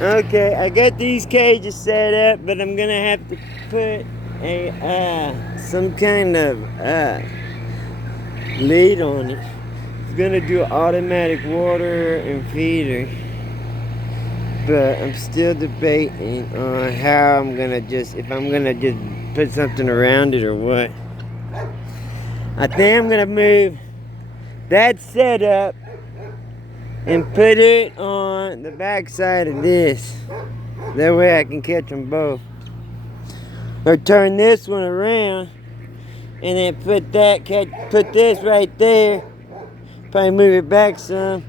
Okay, I got these cages set up, but I'm gonna have to put a some kind of lid on it. It's gonna do automatic water and feeder, but I'm still debating on how I'm gonna if I'm gonna just put something around it or what. I think I'm gonna move that setup and put it on the back side of this. That way I can catch them both. Or turn this one around and then put this right there. Probably move it back some.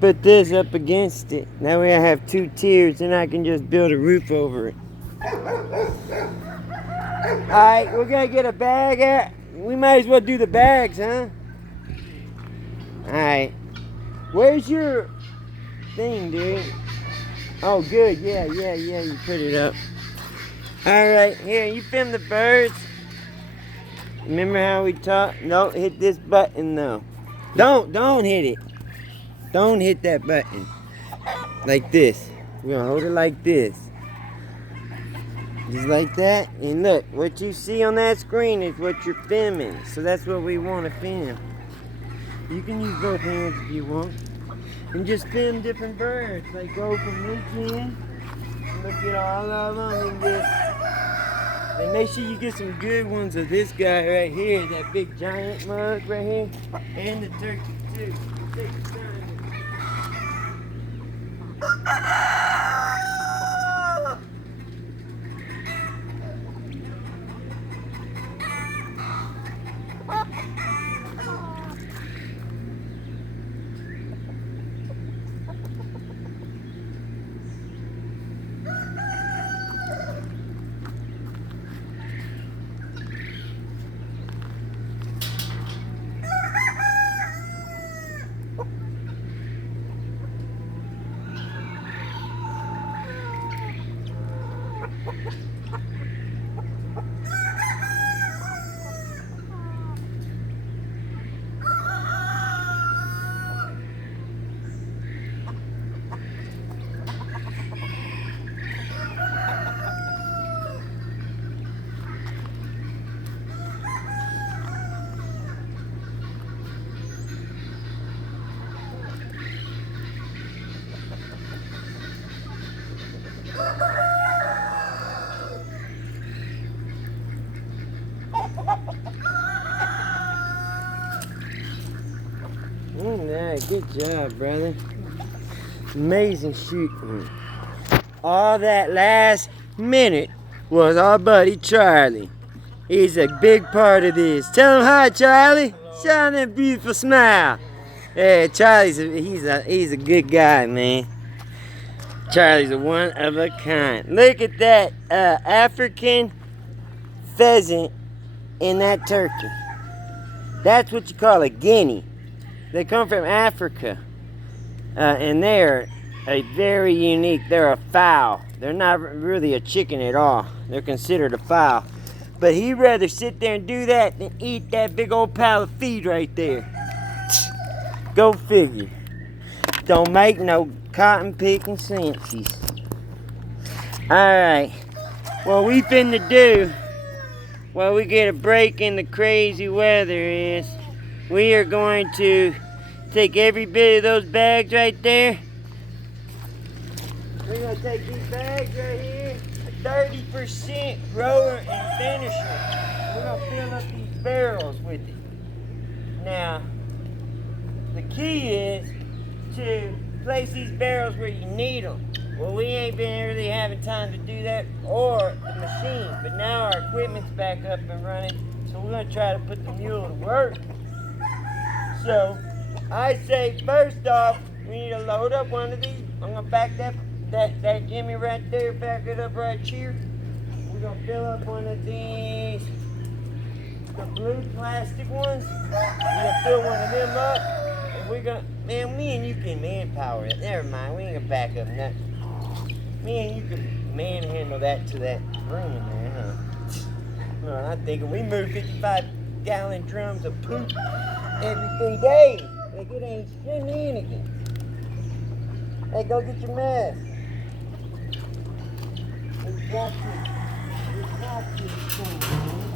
Put this up against it. That way I have two tiers and I can just build a roof over it. Alright, we're gonna get a bag out. We might as well do the bags, huh? Alright. Where's your thing, dude? Oh, good. Yeah, you put it up. Alright, here, you film the birds. Remember how we talked? Don't hit this button, though. Don't hit it. Don't hit that button. Like this. We're gonna hold it like this. Just like that. And look, what you see on that screen is what you're filming. So that's what we want to film. You can use both hands if you want. And just film different birds. Like go from weekend. Look at all of them and make sure you get some good ones of this guy right here. That big giant mug right here. And the turkey too. Take your time. Yeah, good job, brother. Amazing shooting. All that last minute was our buddy Charlie. He's a big part of this. Tell him hi, Charlie. Show him that beautiful smile. Yeah, Charlie's he's a good guy, man. Charlie's a one of a kind. Look at that African pheasant in that turkey. That's what you call a guinea. They come from Africa, and they're a very unique. They're a fowl. They're not really a chicken at all. They're considered a fowl. But he'd rather sit there and do that than eat that big old pile of feed right there. Go figure. Don't make no cotton picking senses. Alright. What we finna do while we get a break in the crazy weather is we are going to take every bit of those bags right there. We're going to take these bags right here, a 30% grower and finisher. We're going to fill up these barrels with it. Now, the key is to place these barrels where you need them. Well, we ain't been really having time to do that or the machine, but now our equipment's back up and running, so we're going to try to put the mule to work. So, I say first off, we need to load up one of these. I'm going to back that Jimmy right there, back it up right here. We're going to fill up one of these, the blue plastic ones. We're going to fill one of them up. And we're going to, man, me and you can manpower it. Never mind, we ain't going to back up nothing. Me and you can manhandle that to that room there, huh? Well, I'm thinking we move 55-gallon drums of poop every 3 days. Like it ain't shenanigans. Hey, go get your mess. got this thing, man.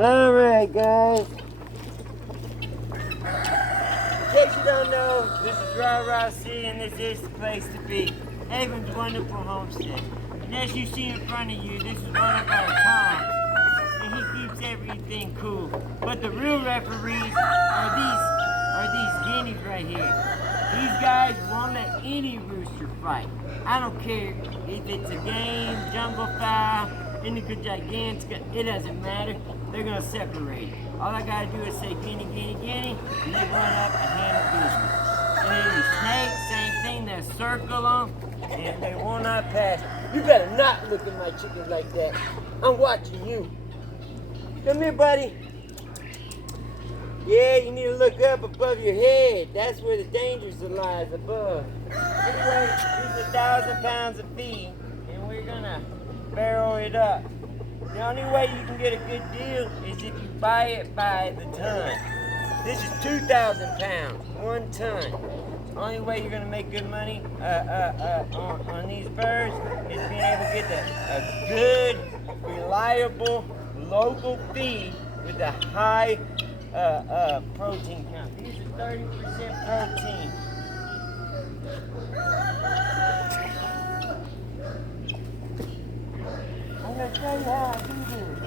Alright, guys. In case you don't know, this is Rah City and this is the place to be. Haven's Wonderful Homestead. And as you see in front of you, this is one of our Toms. And he keeps everything cool. But the real referees are these guineas right here. These guys won't let any rooster fight. I don't care if it's a game, jungle fowl, Indica gigantica, it doesn't matter. They're gonna separate it. All I gotta do is say guinea, guinea, guinea, and they run up and handle business. And then the snakes, same thing, they circle them, and they will not pass. You better not look at my chickens like that. I'm watching you. Come here, buddy. Yeah, you need to look up above your head. That's where the danger lies, above. Anyway, this is 1,000 pounds of feed, and we're gonna barrel it up. The only way you can get a good deal is if you buy it by the ton. This is 2,000 pounds, 1 ton. The only way you're gonna make good money on these birds is being able to get a good, reliable, local feed with a high protein count. These are 30% protein. I'm going to show you how I do this.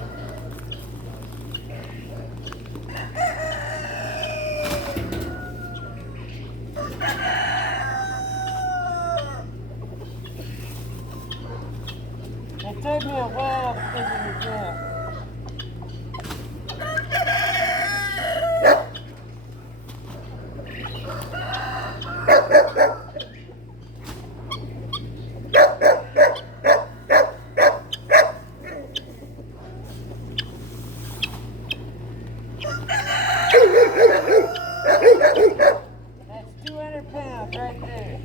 It took me a while to figure this out. That's 200 pounds right there.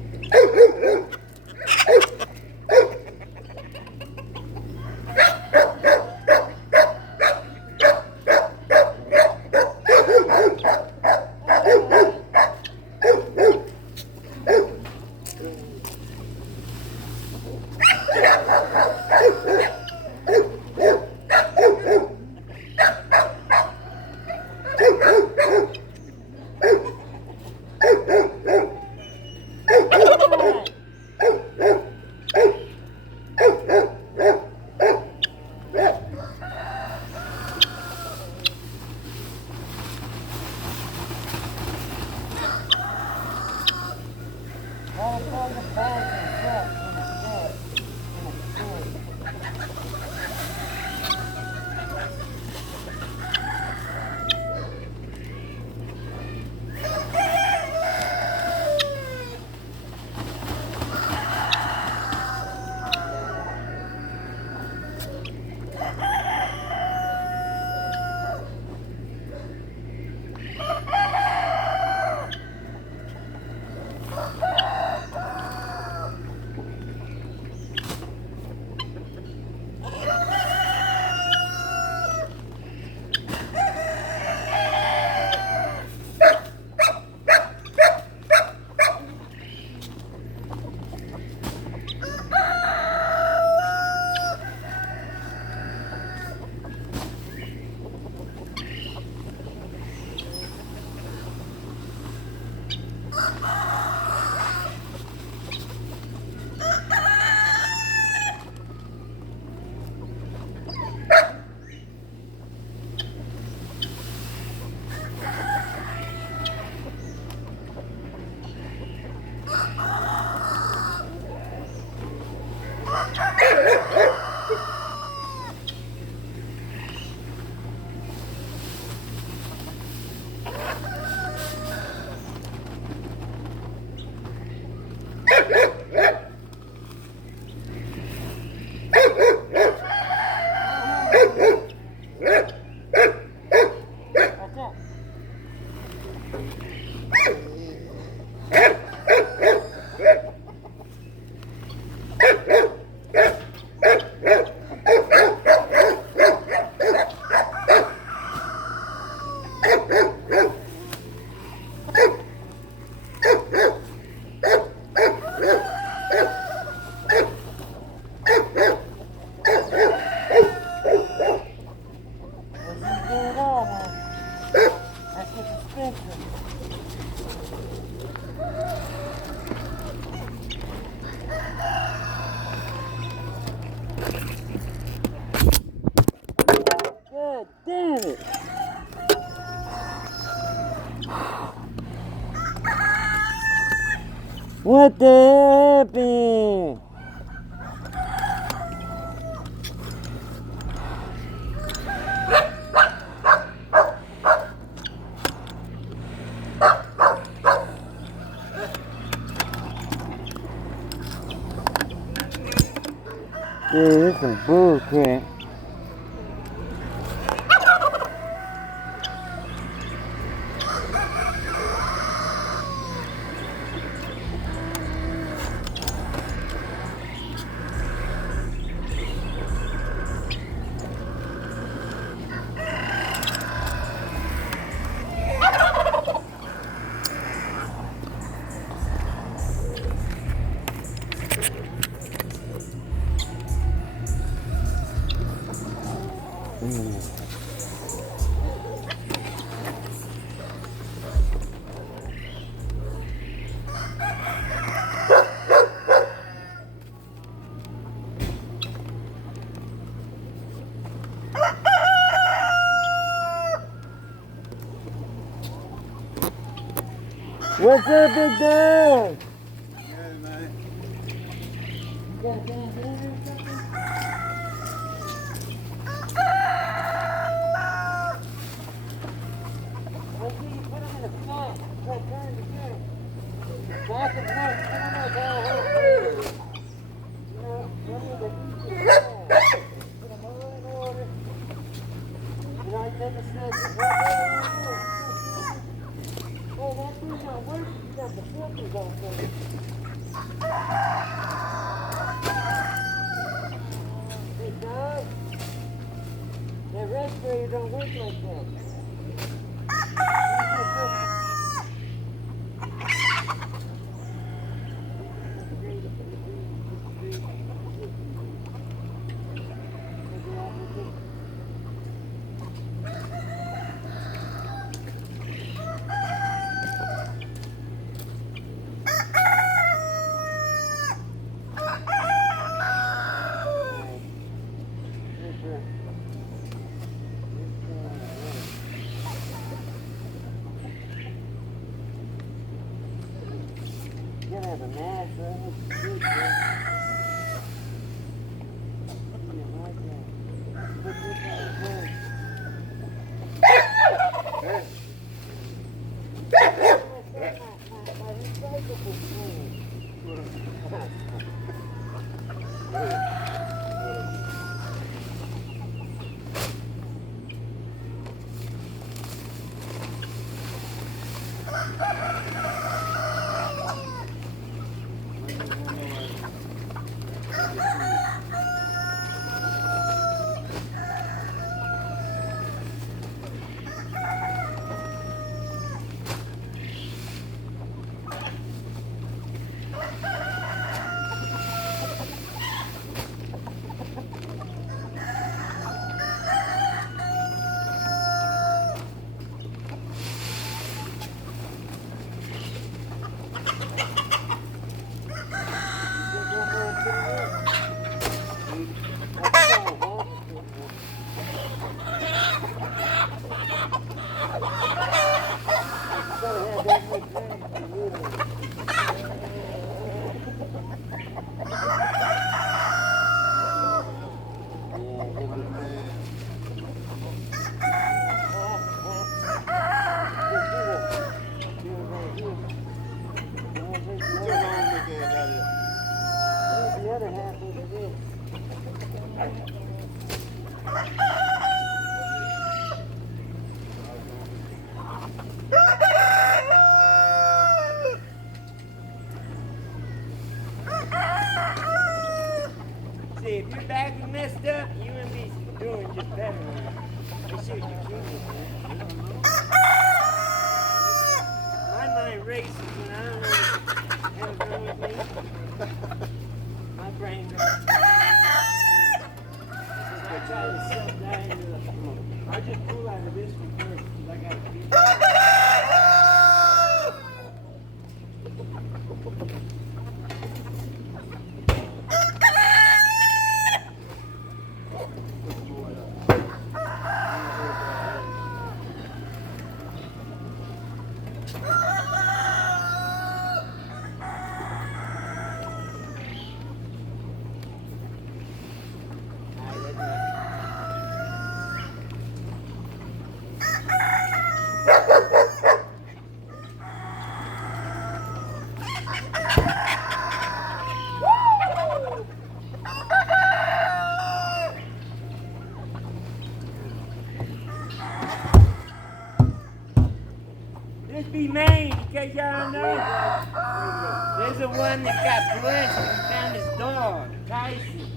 What the hell happened? Dude, this is some bull crap. What's up, big dog? Good, man. That respirator don't work like that. You gotta have a mask, See, if your back was messed up, you wouldn't be doing just better. Let's see what you're doing. My mind races when I don't know what the hell's wrong with me. My brain goes. I try to self-diagnose. I just pull out of this one first because I got to be. Mississippi, Maine, in case y'all don't know. There's a one that got blessed and found his dog, Tyson.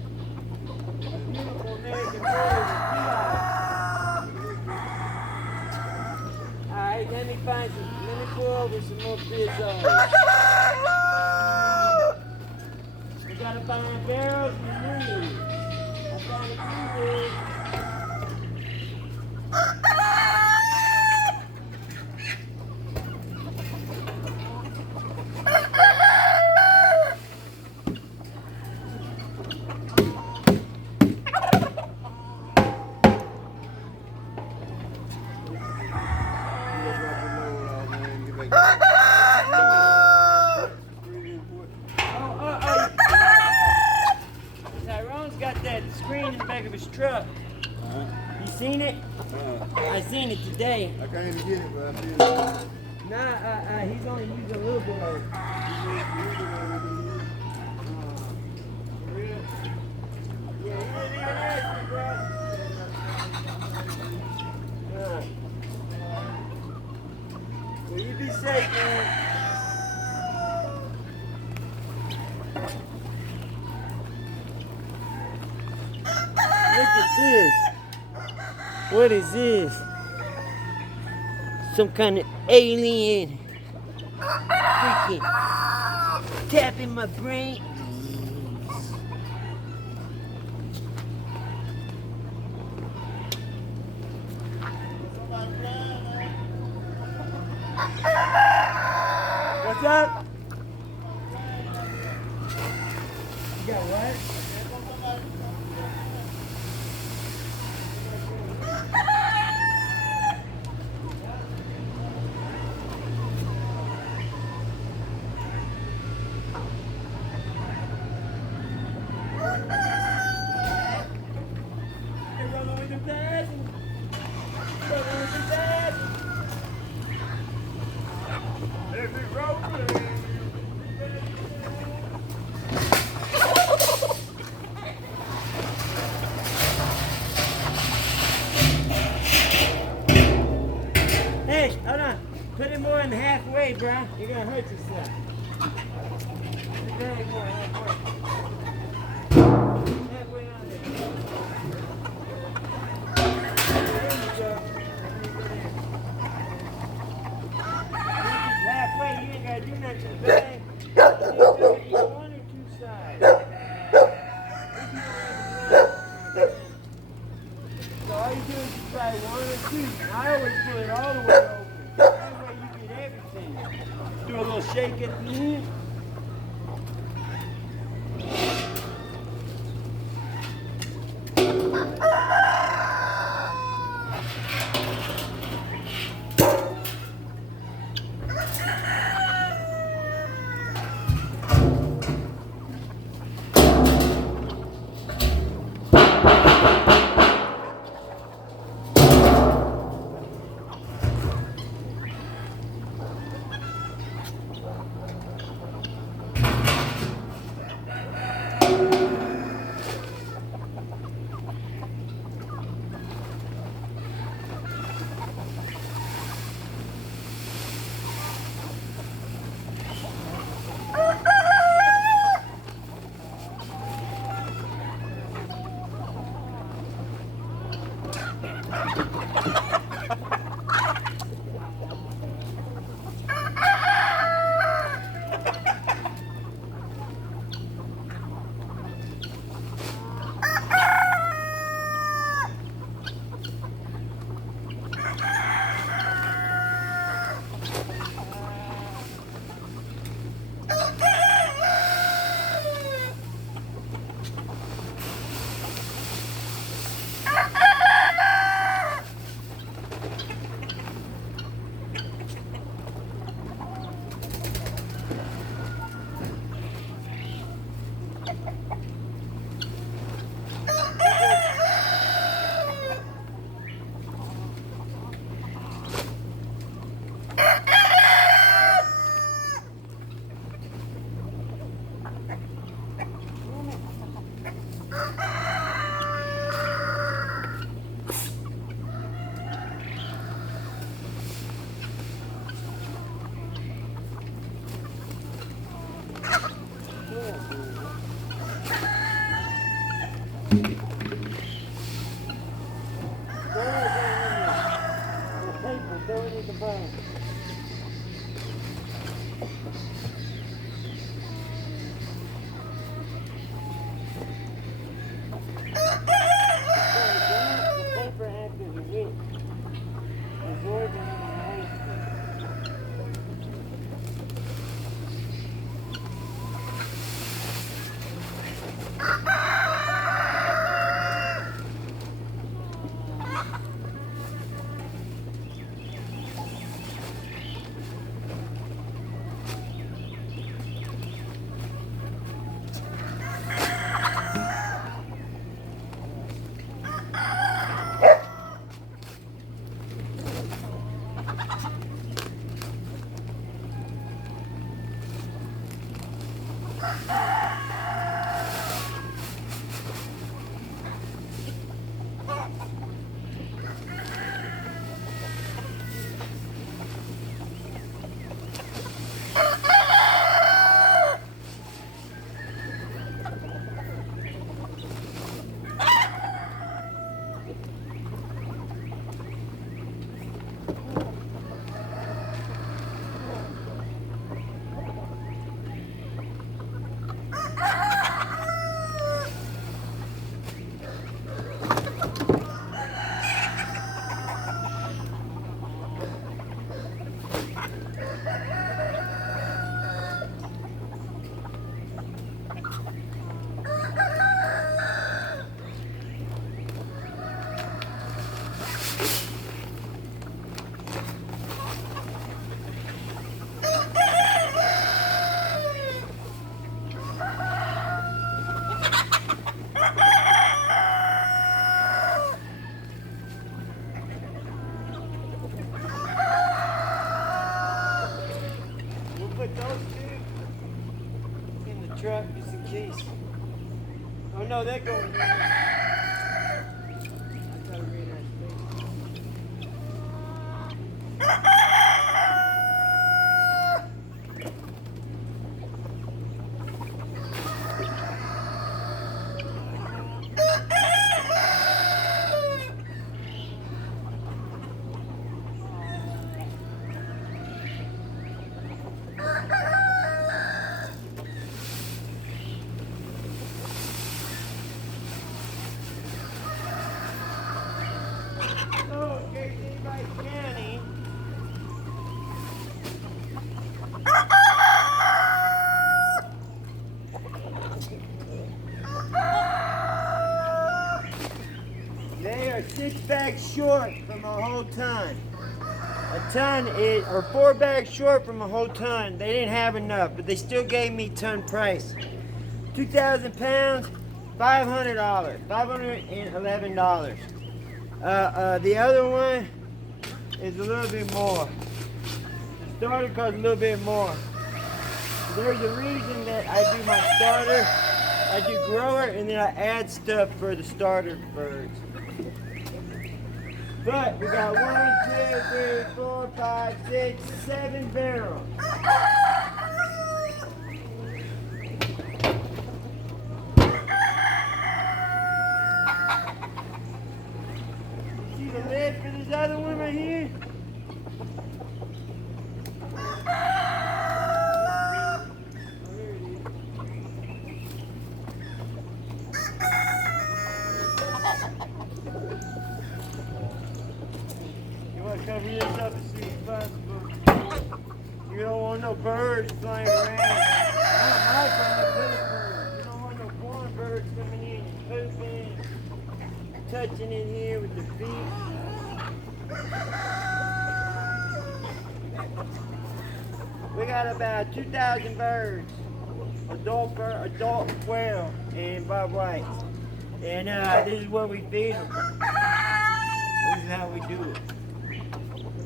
Beautiful American bird with blue eyes. Alright, let me pull over some more bizzos. We gotta find barrels and moves. I found a few moves. Tyrone's got that screen in the back of his truck. You seen it? I seen it today. I can't even get it, but I see it. Nah, he's only using a little bit of it. For real? Yeah, he didn't even ask me, bro. Well, you be safe, man. Look at this. What is this? Some kind of alien freaking tapping my brain. What's up? You got what? Hey, hold on. Put it more than halfway, bro. You're gonna hurt yourself. Halfway on there. There you go. Halfway, you ain't gotta do nothing bad. You gotta eat one or two sides. So all you do is you try one or two. I always put it all the way over. That way you get everything. Do a little shake at the end. Throw it in the paper, throw it in the bone. The paper acts as a wick, absorbing the moisture. Put those two in the truck just in case. Oh no, they're going in there. I gotta read that space. They are 6 bags short from a whole ton. A ton is, or 4 bags short from a whole ton. They didn't have enough, but they still gave me ton price. 2,000 pounds, $500, $511. The other one is a little bit more. The starter costs a little bit more. There's a reason that I do my starter, I do grower, and then I add stuff for the starter birds. But we got 1, 2, 3, 4, 5, 6, 7 barrels. You see the lid for this other one right here? Cover this up as soon as possible. You don't want no birds flying around. Not my birds. You don't want no foreign birds coming in, pooping, touching in here with their feet. We got about 2,000 birds, adult quail, and BobWhites. And this is what we feed them. This is how we do it.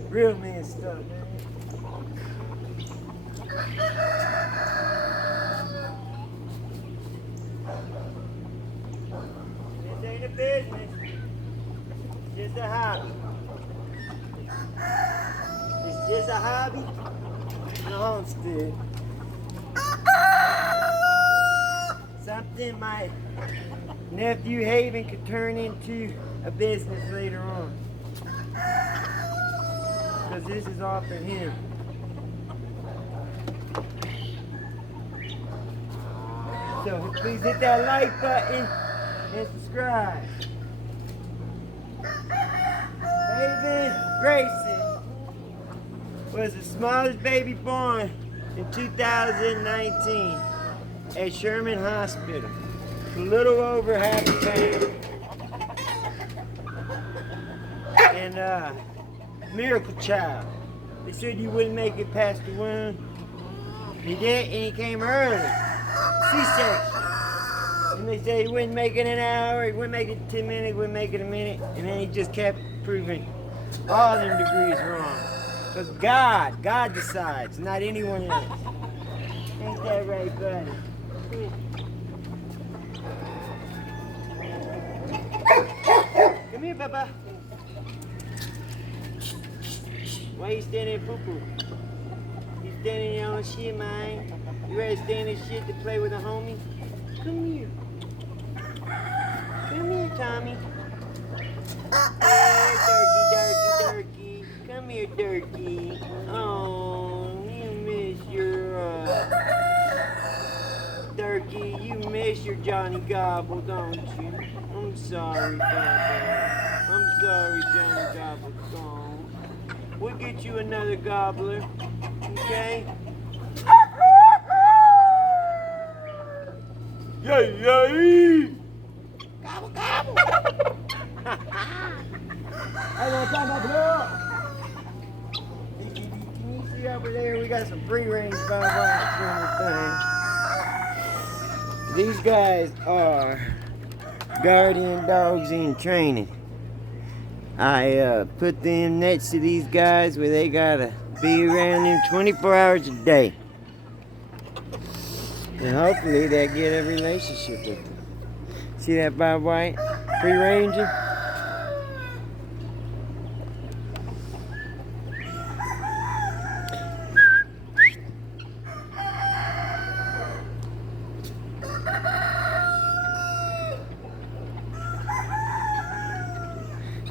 Real man stuff, man. This ain't a business. It's just a hobby. It's just a hobby and a homestead. Something my Nephew Haven could turn into a business later on. Because this is all for him. So please hit that like button and subscribe. Haven Grayson was the smallest baby born in 2019 at Sherman Hospital. A little over half a pound. And miracle child. They said you wouldn't make it past the womb. He did, and he came early. C-section. And they said he wouldn't make it an hour, he wouldn't make it 10 minutes, he wouldn't make it a minute. And then he just kept proving all them degrees wrong. Because God decides, not anyone else. Ain't that right, buddy? Come here, Bubba. Why you standing poo-poo? You standing there on shit, man. You ready to stand in shit to play with a homie? Come here. Come here, Tommy. Hey, Turkey. Come here, Turkey. Oh, you miss your, Turkey. You miss your Johnny Gobble, don't you? I'm sorry, Bubba. I'm sorry, Johnny Gobble. We'll get you another gobbler, okay? Yay! Gobble, gobble! Hey, what's up, Can you see over there? We got some free-range BobWhites in the thing. These guys are guardian dogs in training. I put them next to these guys where they gotta be around them 24 hours a day. And hopefully they get a relationship with them. See that BobWhite? Free ranging?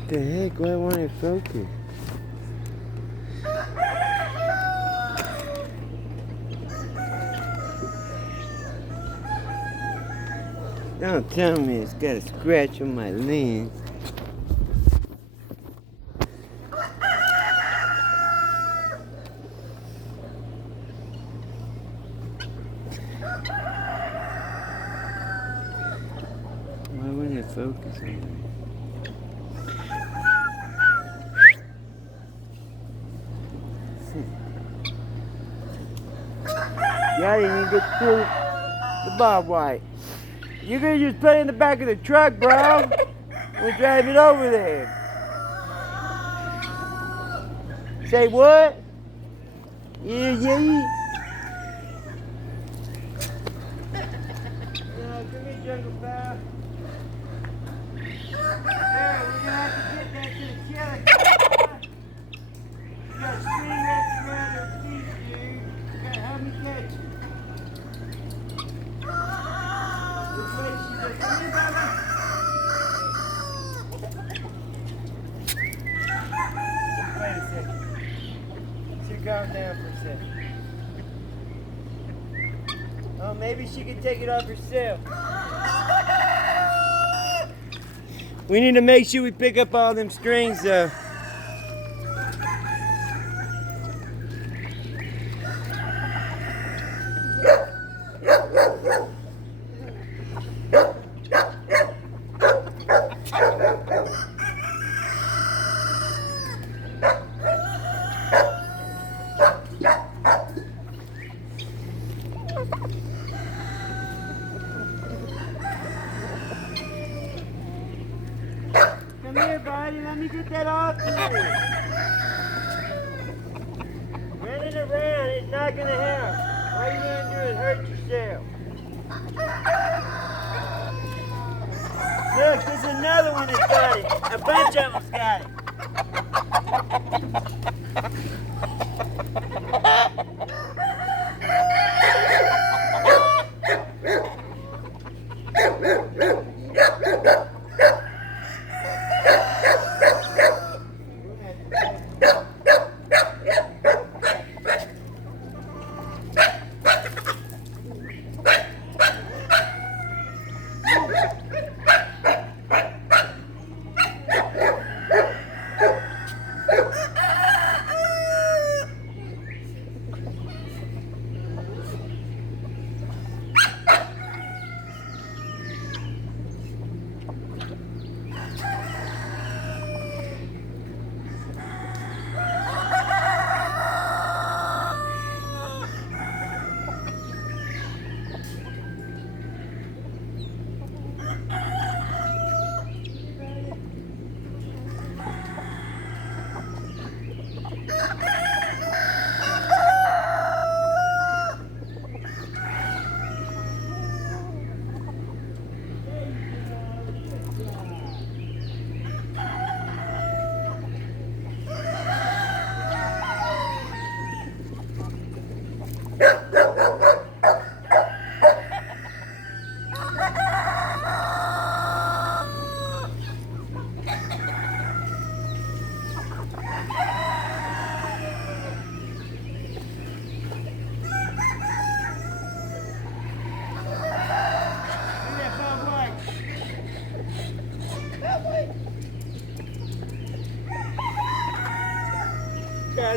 The heck, why won't it focus? Don't tell me it's got a scratch on my lens. Why won't it focus on it? Yeah, you need to get through the BobWhite. You could just put it in the back of the truck, bro. We'll drive it over there. Say what? Yeah. Yeah, come here, Jungle Pal. There, we're gonna have to get that to the jelly. You got a string wrapped around her feet, dude. You gotta help me catch it. Wait a second. She'll calm down for a second. Oh, maybe she can take it off herself. We need to make sure we pick up all them strings, though. Come here, buddy. Let me get that off you. Running around is not going to help. All you're going to do is hurt yourself. Look, there's another one that's got it. A bunch of them's got it.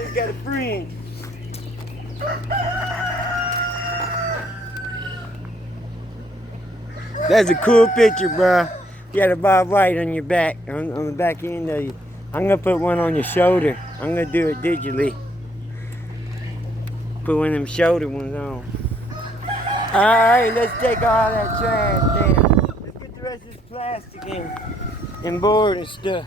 He's got a friend. That's a cool picture, bro. You got a BobWhite on your back, on the back end of you. I'm gonna put one on your shoulder. I'm gonna do it digitally. Put one of them shoulder ones on. Alright, let's take all that trash down. Let's get the rest of this plastic and board and stuff.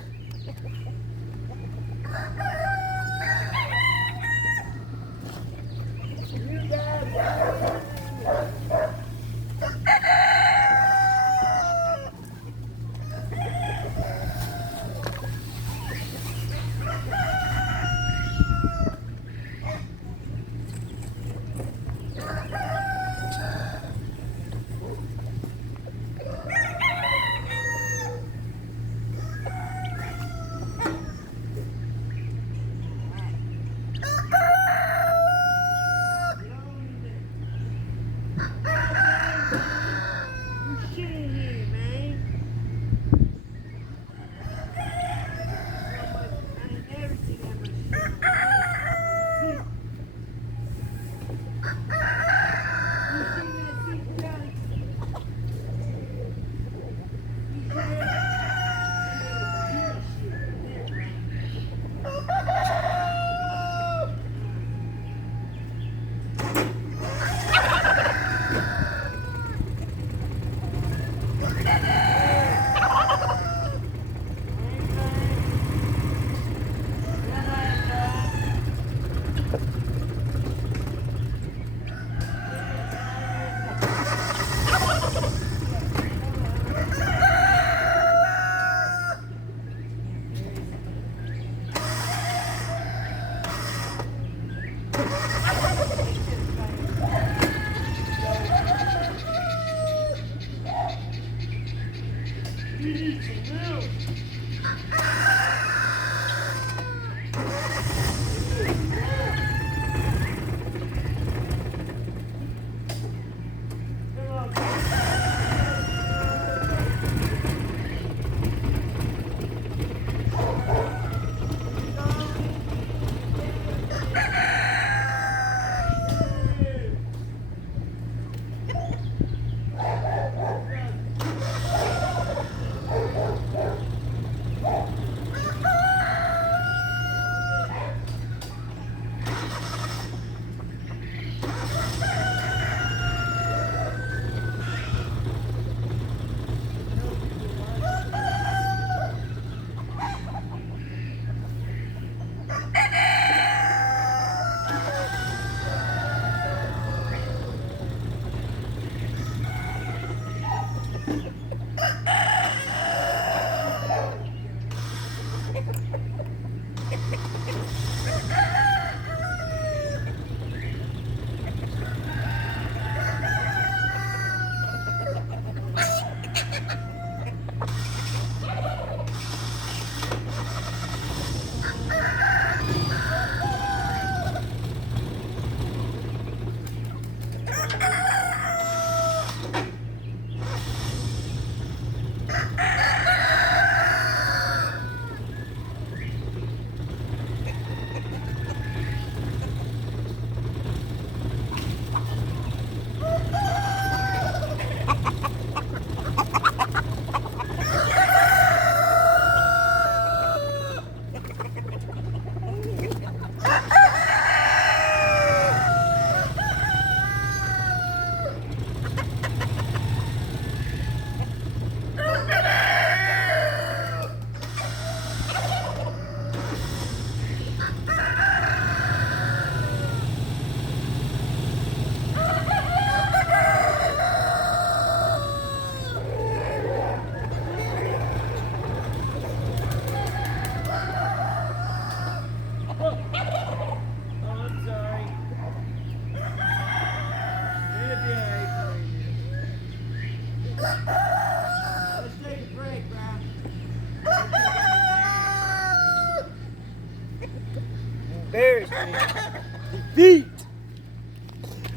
bears with defeat.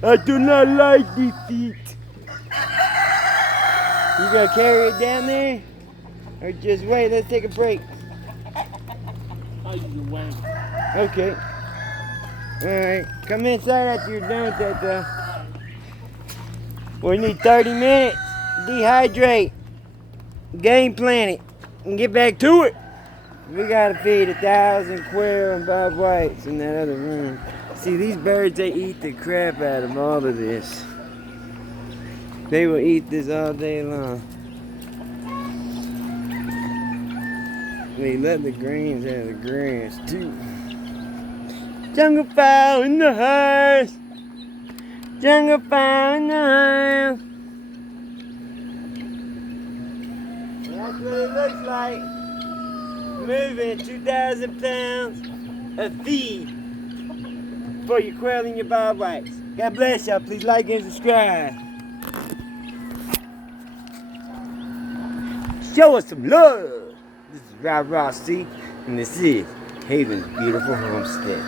I do not like defeat. You gonna carry it down there? Or just wait, let's take a break. I'll use the wing. Okay. Alright, come inside after you're done with that though. We need 30 minutes. Dehydrate. Game plan it. And get back to it. We gotta feed 1,000 quail and BobWhites in that other room. See, these birds, they eat the crap out of all of this. They will eat this all day long. They let the greens have the grass too. Jungle fowl in the house. Jungle fowl in the house. That's what it looks like. Moving 2,000 pounds of feed for your quail and your BobWhites. God bless y'all. Please like and subscribe. Show us some love. This is Rah C, and this is Haven's Beautiful Homestead.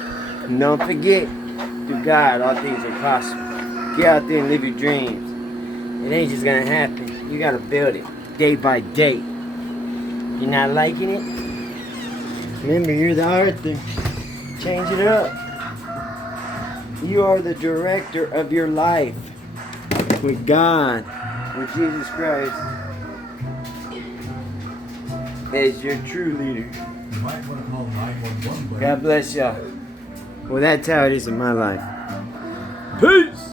And don't forget, through God, all things are possible. Get out there and live your dreams. It ain't just gonna happen. You gotta build it day by day. You're not liking it? Remember, you're the author. Change it up. You are the director of your life with God, with Jesus Christ as your true leader. You might want to call 911. God bless y'all. Well, that's how it is in my life. Peace!